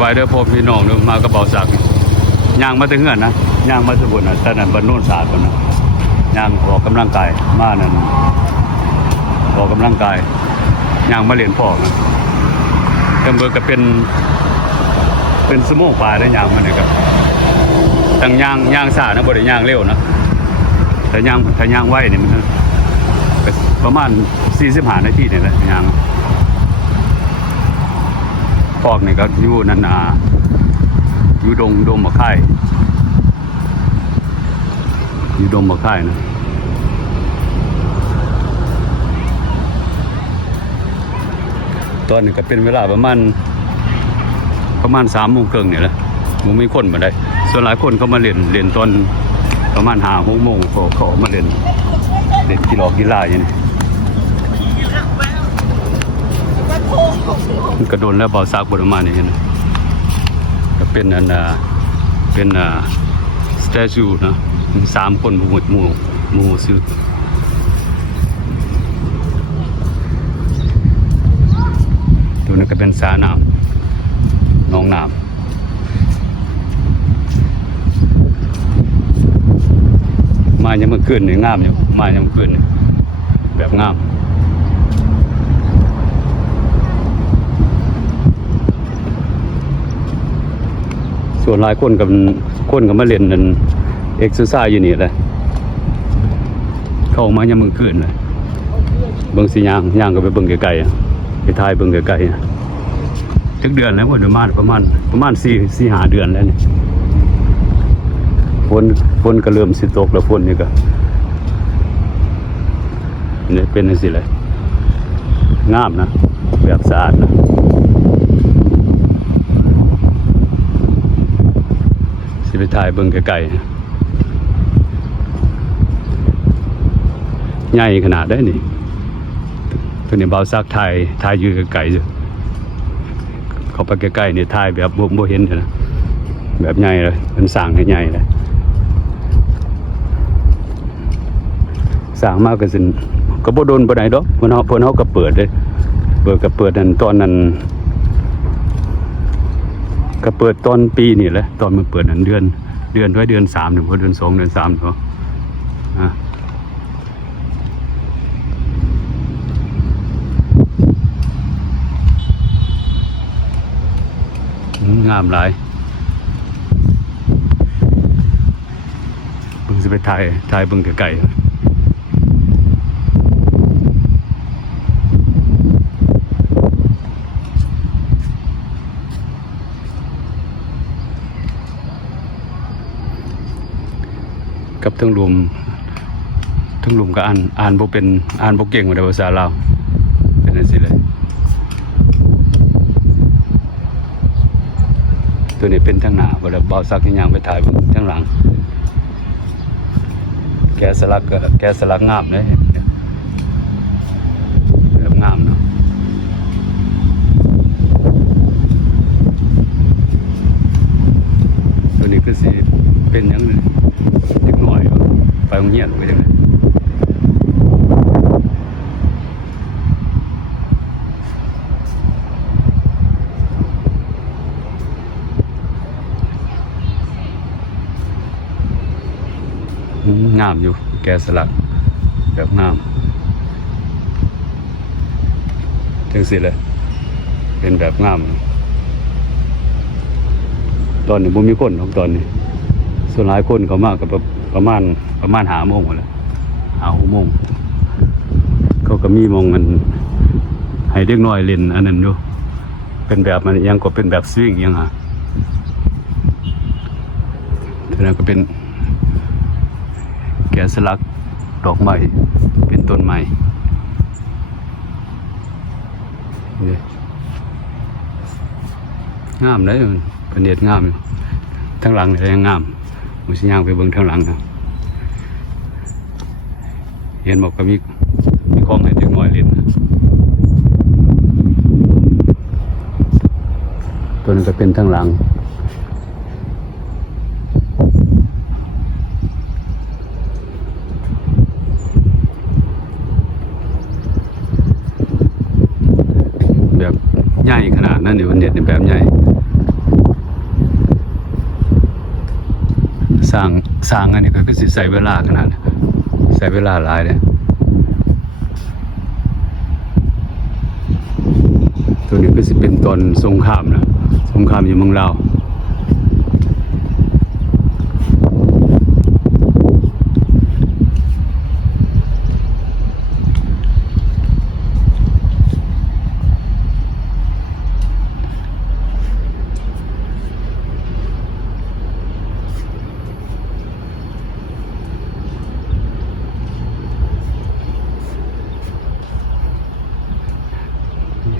บายเด้อพ่อพี่น้องเด้อมากระเป๋าสักย่างมาถึงเฮือนนะย่างมาถึงบนน่ะแต่นั้นบ้านโน้นศาสตร์พุ่นน่ะย่างออกกำลังกายมานั่นออกกำลังกายย่างมาเรียนพ่อนะแต่เบิ่งก็เป็นสมองปลาได้ย่างมานี่ครับตั้งย่างซ่านะบ่ได้ย่างเร็วนะแต่ย่างไวนี่มันประมาณ45นาทีนี่แหละย่างพอกนี่ก็อยู่นั่นอยู่ดงมะไข่อยู่ดงมะไข่นะตอนนี้ก็เป็นเวลาประมาณ3:30นี่แหละมันมีคนมาได้ส่วนหลายคนเขามาเล่นตอนประมาณ5-6 โมงเขามาเล่นกีฬาอย่างนี้กระโดนแล้วเบาซากบนมาเนี่ยนะก็เป็นสเตจูนะ3 คนหมู่ซื้อตัวนี้ก็เป็นสาน้ำน้องน้ำมายังเมื่อคืนนี่งามอยู่มายังเมื่อคืนนี่แบบงามส่วนหลายคนกับมาเล่นนั่นเอ็กซ์ไซส์อยู่นี่แหละเข้ามายังมึงคืนเลยเบิ่งสิย่างก็ไปเบิ่งไกลๆไปถ่ายเบิ่งไกลๆถึงเดือนแล้วประมาณ4-5 เดือนแล้วนี่ฝนก็เริ่มสิตกแล้วฝนนี่ก็นี่เป็นจังซี่แหละงามนะแบบสะอาดนะไปถ่ายเบิ่งไกลๆใหญ่ขนาดได้นี่ตัวนี้เบาซักถ่ายอยู่ไกลๆอยู่เข้าไปใกล้ๆนี่ถ่ายแบบบ่เห็นนะแบบใหญ่เลยมันสร้างให้ใหญ่เลยสร้างมากก็บ่โดนปานใดดอกเพิ่นเฮาก็เปิดเด้ก็เปิดนั่นตอนนั้นก็เปิดตอนปีนี่แหละตอนมันเปิดนั้นเดือนด้วยเดือน3หรือว่าเดือน2เดือน3เนาะงามหลายเบิ่งสิไปถ่ายเบิ่งไกลๆกับทั้งรวมก็อ่านบ่เป็นอ่านบ่เก่งว่าได้ภาษาลาวเป็นจังซี่เลยตัวนี้เป็นทางหน้าบ่ได้เบาซักอย่างไปถ่ายทางหลังแกะสลักงามเลยแบบงามเนาะตัวนี้คือสิเป็นหยังนี่เด็กน้อยไปโรงเรียนไปจังได๋งามอยู่แกะสลักแบบงามจังซี่เลยเป็นแบบงามตอนนี้บ่มีคนของตอนนี้ส่วนหลายคนเขามากับประมาณ5 โมงแล้ว5-6 โมงเขาก็มีมองมันให้เด็กน้อยเล่นอันนั้นอยู่เป็นแบบมันยังก็เป็นแบบสวิงยังทีนั้นก็เป็นแกะสลักดอกไม้เป็นต้นไม้นี่งามเลยเป็นเด็ดงามอยู่ทั้งหลังนี่ยังงามมันสิย่างไปเบิ่งทั้งหลังนะเห็นบอกก็มีของให้เด็กน้อยเล่นตัวนี้ก็เป็นทั้งหลังแบบใหญ่ขนาดนั้นนี่มันเด็ดในแบบใหญ่ สร้างอันนี้ก็คือสิใช้เวลาขนาดนั้นใช้เวลาหลายเลยตัวนี้ก็สิเป็นตอนสงครามนะสงครามอยู่เมืองลาว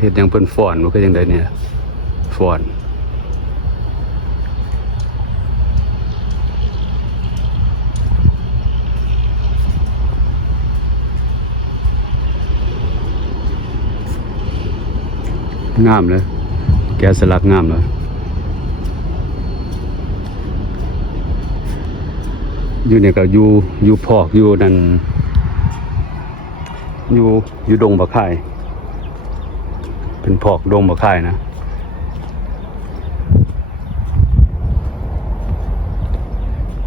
เฮ็ดหยังเพิ่นฟ้อนมันก็จังไดเนี่ยฟ้อนงามเลยแกะสลักงามเลยอยู่เนี่ยก็อยู่พอกอยู่นั่นอยู่ดงบะข่ายเป็นพอกดงบะข่ายนะ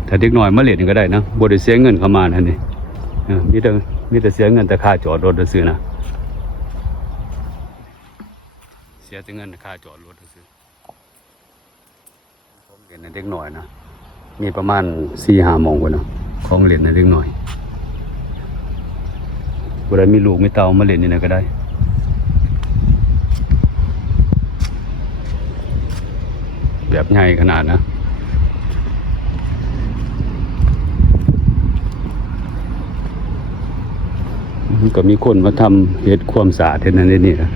ถ้าเด็กน้อยมาเล่นก็ได้นะบ่ได้เสียเงินเข้ามานั่นนี่มีแต่เสียเงินแต่ค่าจอดรถซื่อๆนะเสียแต่เงินค่าจอดรถซื่อของเล่นเด็กน้อยนะมีประมาณ 4-5 โมงพุ่นนะของเล่นเด็กน้อยบ่ได้มีลูกมีเต้ามาเล่นนี่นะก็ได้แบบใหญ่ขนาดนะก็มีคนมาทำเฮ็ดความสะอาดเท่านั้นนี่นะ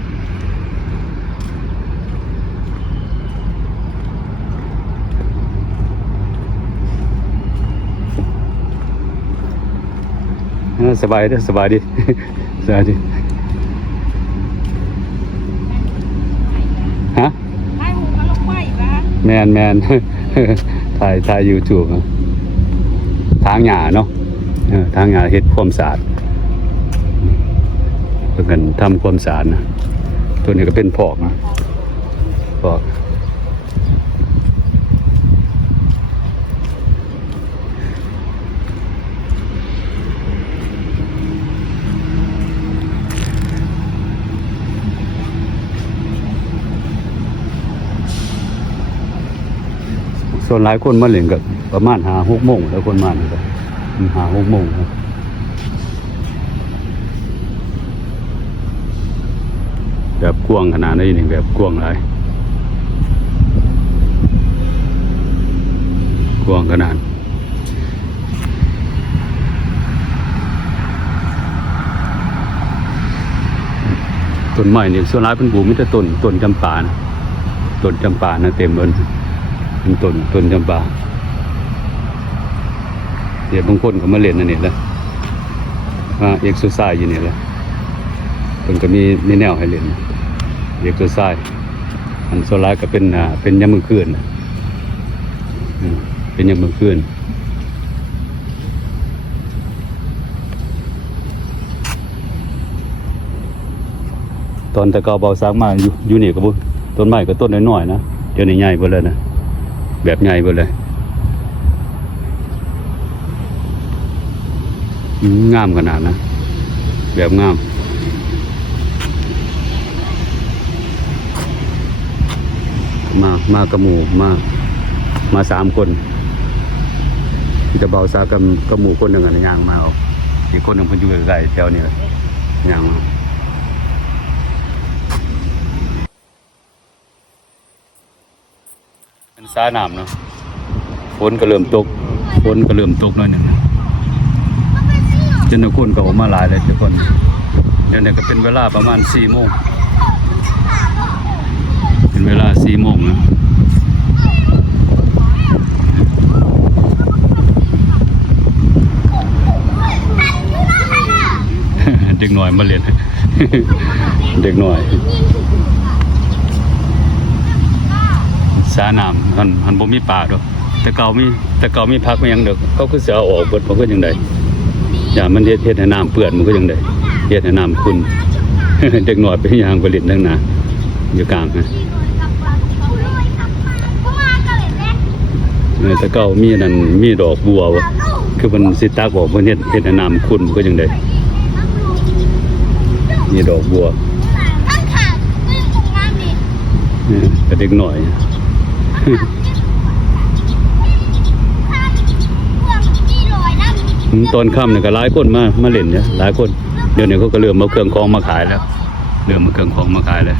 สบายดีสบายดีสบายดีฮะแมนถ่าย YouTube ทางหญ้าเนาะทางหญ้าเฮ็ดความสะอาดเพื่อกันทำความสะอาดนะตัวนี้ก็เป็นพอกนะพอกส่วนหลายคนมาเล่นกับประมาณ5-6 โมงแล้วคนมาครับ5-6 โมงครับแบบกว้างขนาดนี้นี่แบบกว้างหลายกว้างขนาดต้นไม้นี่ส่วนหลายเป็นปลูกมีแต่ต้นจำปานะต้นจำปานะเต็มเลยเป็นต้นจำปาเดี๋ยวบางคนก็มาเล่นนั่นนี่แหละมาเอ็กซ์ไซส์อยู่นี่แหละเพิ่นก็มีแนวให้เล่นเอ็กซ์ไซส์อันโซล่าก็เป็นยามมื้อคืนเป็นยามมื้อคืนตอนตะเกาเบาซักมาอยู่นี่ก็บ่ต้นไม้ก็ต้นน้อยๆนะเดี๋ยวนี้ใหญ่เบิดเลยนะแบบใหญ่เบิดเลยงามขนาดนะแบบงามมากระหมู่มา3 คนที่จะเบาซากับหมู่คนหนึ่งย่างมาเอาอีกคนหนึ่งเพิ่นอยู่ใกล้ๆแถวนี้ย่างมาเป็นสาน้ำเนาะฝนก็เริ่มตกหน่อยหนึ่งจนทุกคนก็ออกมาหลายเลยทุกคนเดี๋ยวนี้ก็เป็นเวลาประมาณ4 โมงเป็นเวลา4 โมงนะเด็กหน่อยมาเล่นเด็กหน่อยสาน้ำหันบ่มีป่าดอกแต่เก่ามีพักมายังเด็กเขาคือเสียออกเบิดมันก็ยังได้อย่ามันเฮ็ดให้น้ำเปื้อนมันก็ยังได้เฮ็ดให้น้ำขุ่นเด็กหน่อยไปย่างไปเล่นทั้งนาอยู่กลางนะ แต่เก่ามีนั่นมีดอกบัววะคือมันสิตากออกเพิ่นเฮ็ดน้ำคุณก็จังได๋มีดอกบัวแต่เด็กหน่อยตอนค่ำเนี่ยก็หลายคนมาเล่นเนี่ยหลายคนเดี๋ยวนี้เขาก็เริ่มมาเครื่องของมาขายแล้วเริ่มมาเครื่องของมาขายแล้ว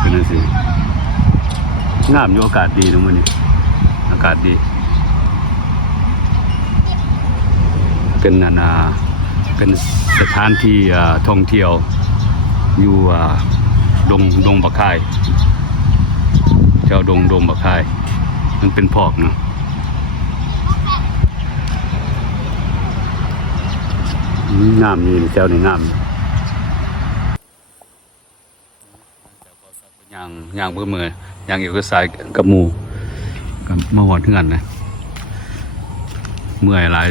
เป็นนั่นสิงามอยู่อากาศดีตรงนี้อากาศดีเป็นเป็นสถานที่ท่องเที่ยวอยู่ดงบักคายเจ้าดงบักคายมันเป็นพอกเนาะงามนี่แถวนี้งามย่างเพื่อมือย่างอยู่ก็สายกับหมูกับมาหอดเงื่อนนะเมื่อยหลาย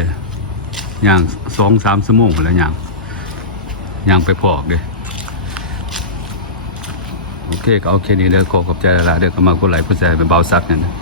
ย่าง2-3 ชั่วโมงแล้วย่างไปพอกเลยโอเคก็โอเคนี่เด้อขอบใจละเด้อก็มากดไลค์กดแชร์เป็นเบาซักนั่นนะ